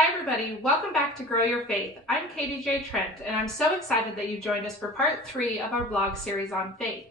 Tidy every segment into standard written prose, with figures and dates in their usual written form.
Hi everybody, welcome back to Grow Your Faith. I'm J Trent, and I'm so excited that you joined us for part 3 of our blog series on faith.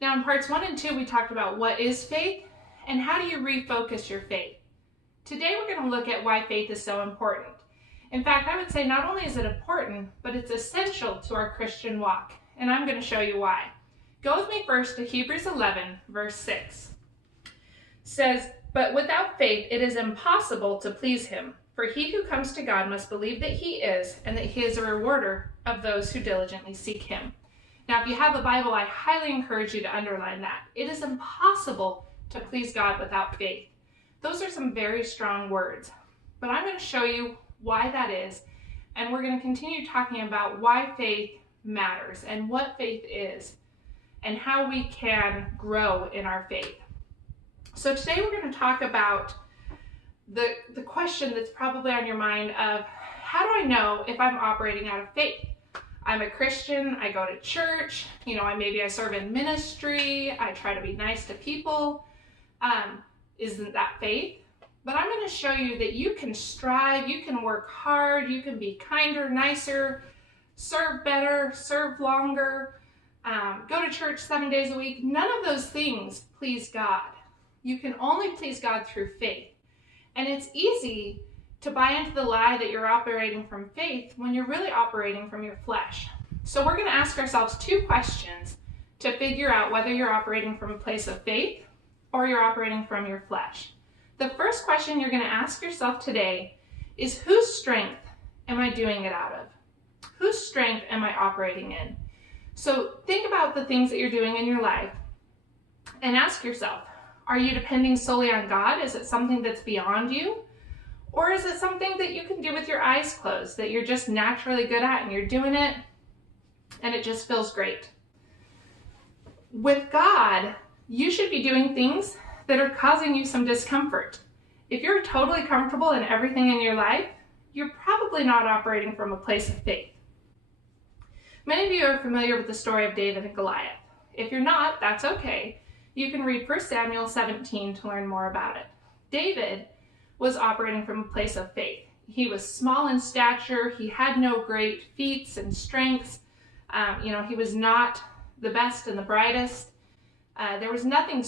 Now in parts 1 and 2 we talked about what is faith and how do you refocus your faith. Today we're going to look at why faith is so important. In fact, I would say not only is it important, but it's essential to our Christian walk, and I'm going to show you why. Go with me first to Hebrews 11 verse 6. It says, "But without faith it is impossible to please him. For he who comes to God must believe that he is, and that he is a rewarder of those who diligently seek him." Now, if you have a Bible, I highly encourage you to underline that. It is impossible to please God without faith. Those are some very strong words, but I'm going to show you why that is, and we're going to continue talking about why faith matters and what faith is, and how we can grow in our faith. So today we're going to talk about the question that's probably on your mind of, how do I know if I'm operating out of faith? I'm a Christian, I go to church, maybe I serve in ministry, I try to be nice to people. Isn't that faith? But I'm going to show you that you can strive, you can work hard, you can be kinder, nicer, serve better, serve longer, go to church 7 days a week. None of those things please God. You can only please God through faith. And it's easy to buy into the lie that you're operating from faith when you're really operating from your flesh. So we're going to ask ourselves 2 questions to figure out whether you're operating from a place of faith or you're operating from your flesh. The first question you're going to ask yourself today is, whose strength am I doing it out of? Whose strength am I operating in? So think about the things that you're doing in your life and ask yourself, are you depending solely on God? Is it something that's beyond you? Or is it something that you can do with your eyes closed, that you're just naturally good at and you're doing it and it just feels great? With God, you should be doing things that are causing you some discomfort. If you're totally comfortable in everything in your life, you're probably not operating from a place of faith. Many of you are familiar with the story of David and Goliath. If you're not, that's okay. You can read 1 Samuel 17 to learn more about it. David was operating from a place of faith. He was small in stature. He had no great feats and strengths. He was not the best and the brightest. There was nothing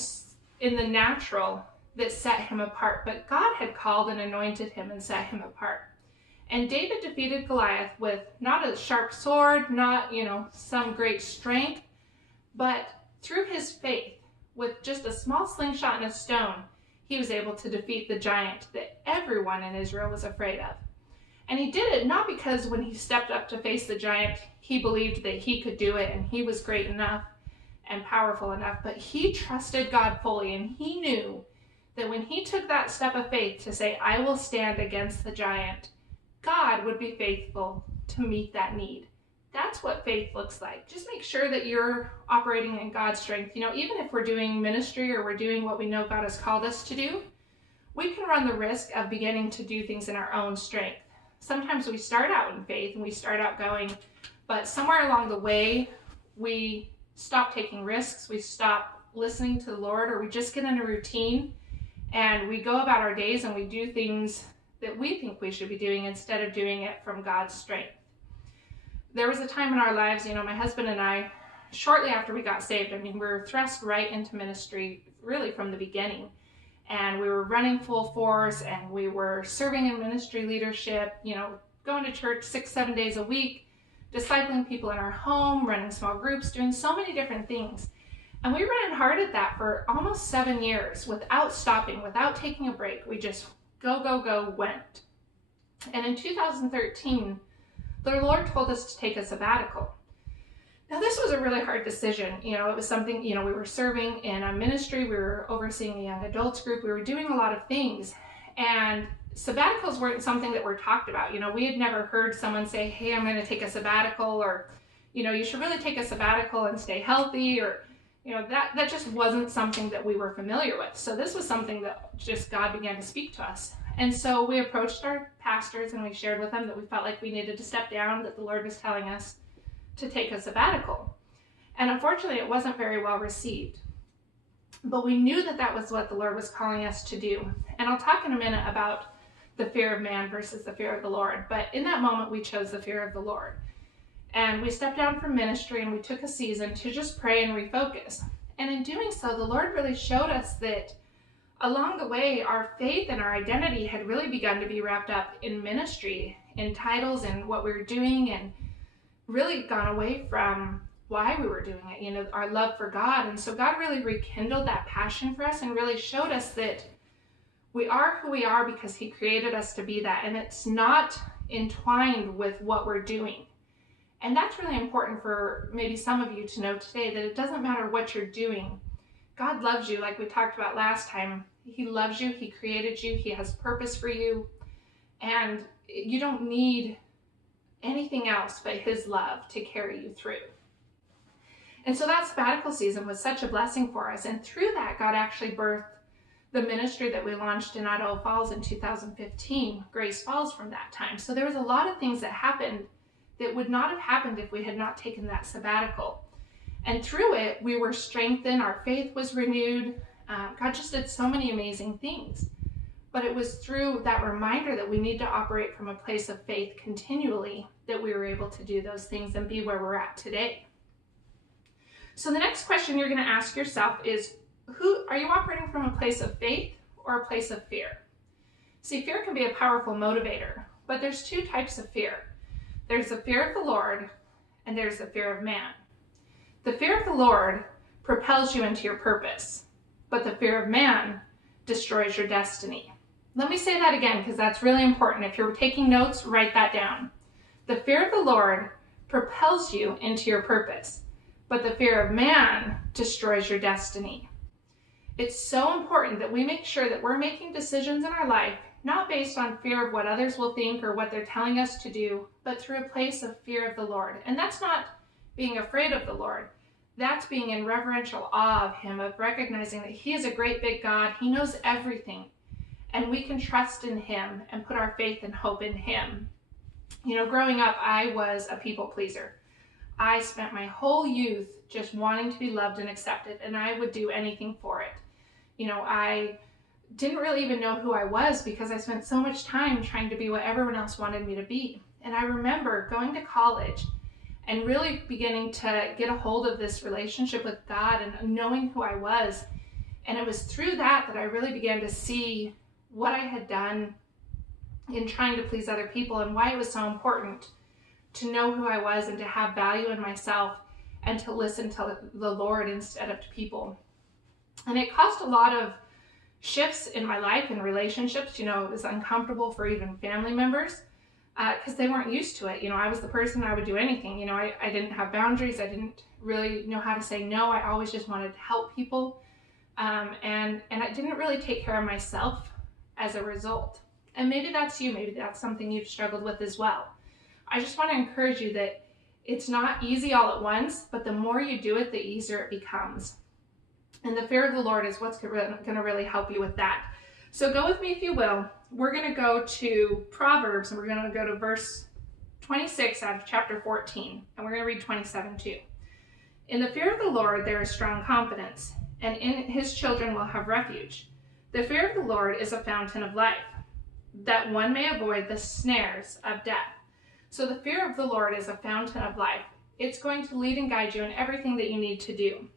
in the natural that set him apart, but God had called and anointed him and set him apart. And David defeated Goliath with not a sharp sword, not, some great strength, but through his faith. With just a small slingshot and a stone, he was able to defeat the giant that everyone in Israel was afraid of. And he did it not because when he stepped up to face the giant, he believed that he could do it and he was great enough and powerful enough, but he trusted God fully, and he knew that when he took that step of faith to say, I will stand against the giant, God would be faithful to meet that need. That's what faith looks like. Just make sure that you're operating in God's strength. Even if we're doing ministry or we're doing what we know God has called us to do, we can run the risk of beginning to do things in our own strength. Sometimes we start out in faith and we start out going, but somewhere along the way, we stop taking risks, we stop listening to the Lord, or we just get in a routine and we go about our days and we do things that we think we should be doing instead of doing it from God's strength. There was a time in our lives, my husband and I, shortly after we got saved, we were thrust right into ministry really from the beginning. And we were running full force and we were serving in ministry leadership, going to church 6-7 days a week, discipling people in our home, running small groups, doing so many different things. And we ran hard at that for almost 7 years without stopping, without taking a break. We just go, went. And in 2013, the Lord told us to take a sabbatical. Now, this was a really hard decision. It was something, we were serving in a ministry, we were overseeing a young adults group, we were doing a lot of things. And sabbaticals weren't something that were talked about. We had never heard someone say, hey, I'm going to take a sabbatical, or, you should really take a sabbatical and stay healthy, or, that just wasn't something that we were familiar with. So this was something that just God began to speak to us. And so we approached our pastors and we shared with them that we felt like we needed to step down, that the Lord was telling us to take a sabbatical. And unfortunately, it wasn't very well received. But we knew that that was what the Lord was calling us to do. And I'll talk in a minute about the fear of man versus the fear of the Lord. But in that moment, we chose the fear of the Lord. And we stepped down from ministry and we took a season to just pray and refocus. And in doing so, the Lord really showed us that along the way, our faith and our identity had really begun to be wrapped up in ministry, in titles and what we were doing, and really gone away from why we were doing it, our love for God. And so God really rekindled that passion for us and really showed us that we are who we are because he created us to be that. And it's not entwined with what we're doing. And that's really important for maybe some of you to know today, that it doesn't matter what you're doing. God loves you, like we talked about last time. He loves you. He created you. He has purpose for you. And you don't need anything else but his love to carry you through. And so that sabbatical season was such a blessing for us. And through that, God actually birthed the ministry that we launched in Idaho Falls in 2015, Grace Falls, from that time. So there was a lot of things that happened that would not have happened if we had not taken that sabbatical. And through it, we were strengthened, our faith was renewed. God just did so many amazing things. But it was through that reminder that we need to operate from a place of faith continually that we were able to do those things and be where we're at today. So the next question you're going to ask yourself is, are you operating from a place of faith or a place of fear? See, fear can be a powerful motivator, but there's two types of fear. There's the fear of the Lord and there's the fear of man. The fear of the Lord propels you into your purpose, but the fear of man destroys your destiny. Let me say that again because that's really important. If you're taking notes, write that down. The fear of the Lord propels you into your purpose, but the fear of man destroys your destiny. It's so important that we make sure that we're making decisions in our life not based on fear of what others will think or what they're telling us to do, but through a place of fear of the Lord. And that's not being afraid of the Lord. That's being in reverential awe of him, of recognizing that he is a great big God. He knows everything. And we can trust in him and put our faith and hope in him. Growing up, I was a people pleaser. I spent my whole youth just wanting to be loved and accepted, and I would do anything for it. I didn't really even know who I was because I spent so much time trying to be what everyone else wanted me to be. And I remember going to college and really beginning to get a hold of this relationship with God and knowing who I was. And it was through that I really began to see what I had done in trying to please other people and why it was so important to know who I was and to have value in myself and to listen to the Lord instead of to people. And it caused a lot of shifts in my life and relationships. It was uncomfortable for even family members because they weren't used to it. I was the person, I would do anything. I didn't have boundaries. I didn't really know how to say no. I always just wanted to help people. And I didn't really take care of myself as a result. And maybe that's you. Maybe that's something you've struggled with as well. I just want to encourage you that it's not easy all at once, but the more you do it, the easier it becomes. And the fear of the Lord is what's going to really help you with that. So go with me if you will. We're going to go to Proverbs, and we're going to go to verse 26 out of chapter 14, and we're going to read 27 too. In the fear of the Lord there is strong confidence, and in his children will have refuge. The fear of the Lord is a fountain of life, that one may avoid the snares of death. So the fear of the Lord is a fountain of life. It's going to lead and guide you in everything that you need to do.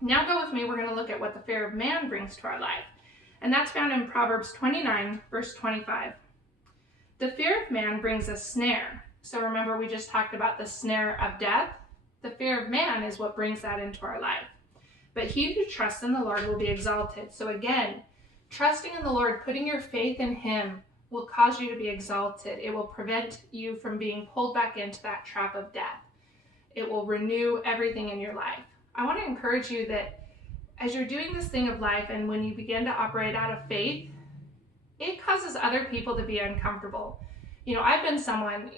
Now go with me, we're going to look at what the fear of man brings to our life. And that's found in Proverbs 29, verse 25. The fear of man brings a snare. So remember, we just talked about the snare of death. The fear of man is what brings that into our life. But he who trusts in the Lord will be exalted. So again, trusting in the Lord, putting your faith in him, will cause you to be exalted. It will prevent you from being pulled back into that trap of death. It will renew everything in your life. I want to encourage you that as you're doing this thing of life and when you begin to operate out of faith, it causes other people to be uncomfortable. I've been someone,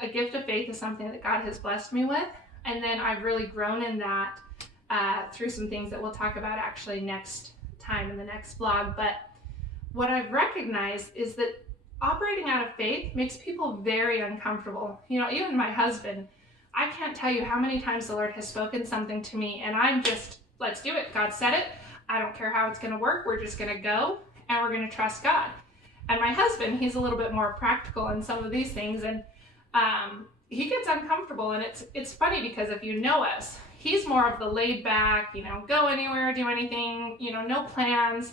a gift of faith is something that God has blessed me with. And then I've really grown in that through some things that we'll talk about actually next time in the next vlog. But what I've recognized is that operating out of faith makes people very uncomfortable. Even my husband, I can't tell you how many times the Lord has spoken something to me and I'm just, let's do it. God said it. I don't care how it's going to work. We're just going to go and we're going to trust God. And my husband, he's a little bit more practical in some of these things, and he gets uncomfortable. And it's funny because if you know us, he's more of the laid back, go anywhere, do anything, no plans.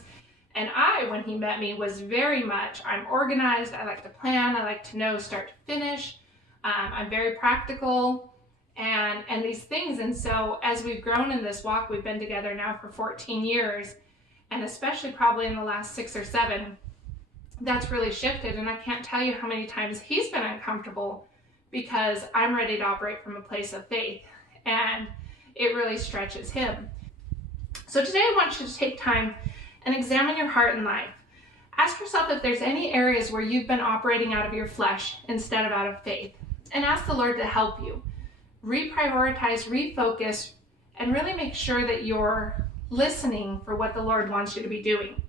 And I, when he met me, was very much, I'm organized, I like to plan, I like to know start to finish, I'm very practical, and these things. And so as we've grown in this walk, we've been together now for 14 years, and especially probably in the last 6 or 7, that's really shifted. And I can't tell you how many times he's been uncomfortable because I'm ready to operate from a place of faith, and it really stretches him. So today I want you to take time and examine your heart and life. Ask yourself if there's any areas where you've been operating out of your flesh instead of out of faith, and ask the Lord to help you reprioritize, refocus, and really make sure that you're listening for what the Lord wants you to be doing.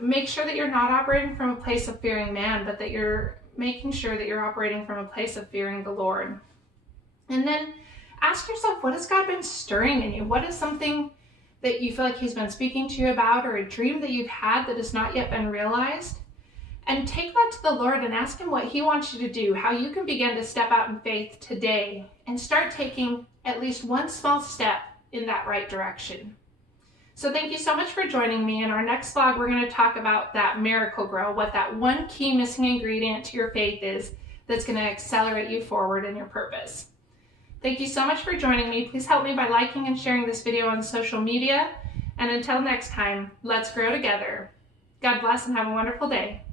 Make sure that you're not operating from a place of fearing man, but that you're making sure that you're operating from a place of fearing the Lord. And then ask yourself, what has God been stirring in you? What is something that you feel like he's been speaking to you about, or a dream that you've had that has not yet been realized? And take that to the Lord and ask him what he wants you to do, how you can begin to step out in faith today and start taking at least one small step in that right direction. So thank you so much for joining me. In our next vlog, we're going to talk about that miracle grow, what that one key missing ingredient to your faith is that's going to accelerate you forward in your purpose. Thank you so much for joining me. Please help me by liking and sharing this video on social media. And until next time, let's grow together. God bless and have a wonderful day.